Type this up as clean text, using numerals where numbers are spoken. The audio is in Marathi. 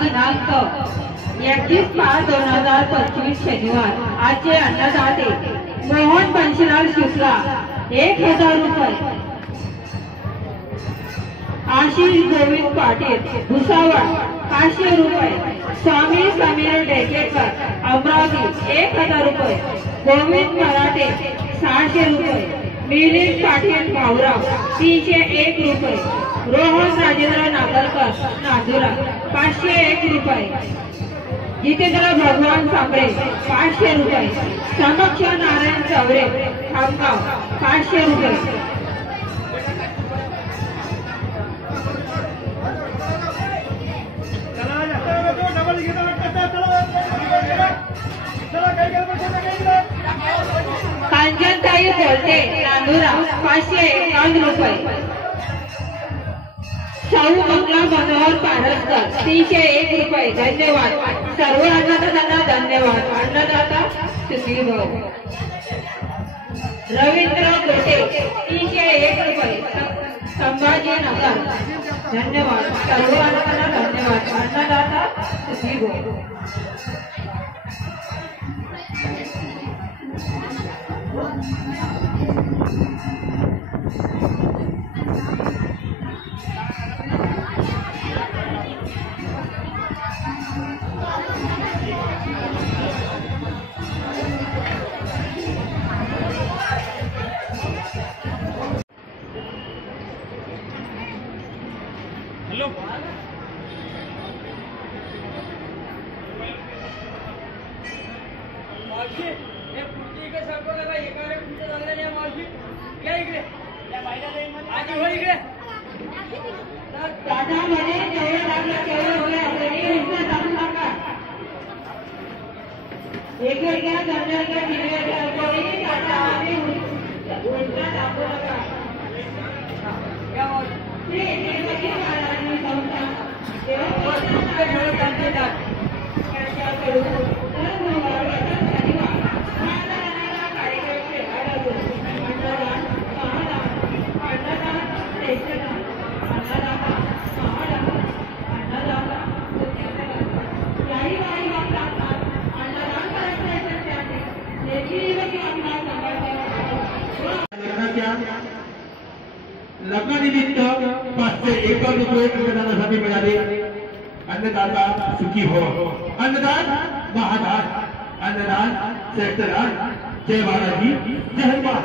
दिनांक 31/5/2025 शनिवार आजचे अन्नदाते मोहन बंशीलाल शुक्ला 1000 रुपये, आशिष गोविंद पाटील भुसावळ 500 रुपये, स्वामी समीर डेकेकर अमरावती 1000 रुपये, गोविंद मराठे 600 रुपये, मिलिंद पाटील भाऊराव 301 रुपये, रोहन राजेंद्र नागरकर नांदुरा 501 रुपये, जितेंद्र भगवान सांबळे 500 रुपये, समक्ष नारायण चौरे खामगाव 500 रुपये। कांचनताई बोलते नांदुरा 551 रुपये, शाहू मंगला मनोहर पारसकर 301 रुपये। धन्यवाद सर्व अन्नदात्यांना, धन्यवाद। अन्नदाता सुखी भव। रवींद्र गोटे 301 रुपये, संभाजीनगर। धन्यवाद सर्व अन्नदात्यांना, धन्यवाद। अन्नदाता सुखी भव। हेलो मावशी, हे पुढची इकडे सरको का एका रे पुढे चालले नाही मावशी, या इकडे या बाईला जाईन आधी हो इकडे। दादा म्हणे जेवढं लागलं तेवढं होईल, तरी उलटा जाऊ नका। एक घ्या, धन्य घ्या, दिवे घ्या, कोणी दादा आम्ही उलटा दाखवू नका। या मावशी ते देखील महाराजांनी संस्था देवा खेळत चालतात त्यांच्या कडून लग्नानिमित्त 551 रुपये अन्नदानासाठी मिळाले। अन्नदाता सुखी हो, अन्नदान महादान, अन्नदान श्रेष्ठ दान। जय बालाजी, जय हनुमान।